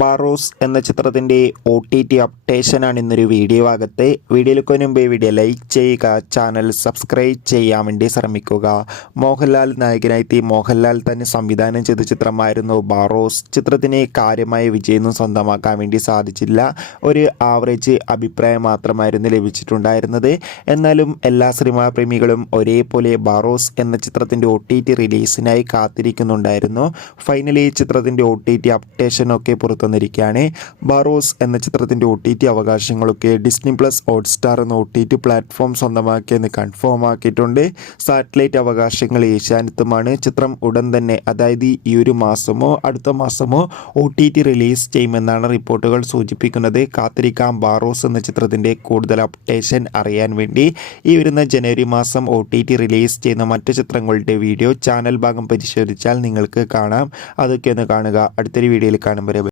ബാറോസ് എന്ന ചിത്രത്തിൻ്റെ OTT അപ്ഡേഷനാണ് ഇന്നൊരു വീഡിയോ ഭാഗത്ത്. വീഡിയോയിലേക്ക് മുമ്പ് വീഡിയോ ലൈക്ക് ചെയ്യുക, ചാനൽ സബ്സ്ക്രൈബ് ചെയ്യാൻ വേണ്ടി ശ്രമിക്കുക. മോഹൻലാൽ നായകനായി മോഹൻലാൽ തന്നെ സംവിധാനം ചെയ്ത ചിത്രമായിരുന്നു ബാറോസ്. ചിത്രത്തിന് കാര്യമായ വിജയമൊന്നും സ്വന്തമാക്കാൻ വേണ്ടി സാധിച്ചില്ല. ഒരു ആവറേജ് അഭിപ്രായം മാത്രമായിരുന്നു ലഭിച്ചിട്ടുണ്ടായിരുന്നത്. എന്നാലും എല്ലാ സിനിമാ പ്രേമികളും ഒരേപോലെ ബാറോസ് എന്ന ചിത്രത്തിൻ്റെ OTT റിലീസിനായി കാത്തിരിക്കുന്നുണ്ടായിരുന്നു. ഫൈനലി ചിത്രത്തിൻ്റെ OTT അപ്ഡേഷനൊക്കെ പുറത്തുവന്നിരിക്കുകയാണ്. ബാറോസ് എന്ന ചിത്രത്തിൻ്റെ OTT അവകാശങ്ങളൊക്കെ ഡിസ്നി പ്ലസ് ഹോട്ട്സ്റ്റാർ എന്ന OTT പ്ലാറ്റ്ഫോം സ്വന്തമാക്കിയെന്ന് കൺഫേം ആക്കിയിട്ടുണ്ട്. സാറ്റലൈറ്റ് അവകാശങ്ങൾ ഏഷ്യാനെറ്റുമാണ്. ചിത്രം ഉടൻ തന്നെ, അതായത് ഈ ഒരു മാസമോ അടുത്ത മാസമോ OTT റിലീസ് ചെയ്യുമെന്നാണ് റിപ്പോർട്ടുകൾ സൂചിപ്പിക്കുന്നത്. കാത്തിരിക്കാം ബാറോസ് എന്ന ചിത്രത്തിൻ്റെ കൂടുതൽ അപ്ഡേഷൻ അറിയാൻ വേണ്ടി. ഈ വരുന്ന ജനുവരി മാസം OTT റിലീസ് ചെയ്യുന്ന മറ്റു ചിത്രങ്ങളുടെ വീഡിയോ ചാനൽ ഭാഗം പരിശോധിച്ചാൽ നിങ്ങൾക്ക് കാണാം. അതൊക്കെ ഒന്ന് കാണുക. അടുത്തൊരു വീഡിയോയിൽ കാണുമ്പോൾ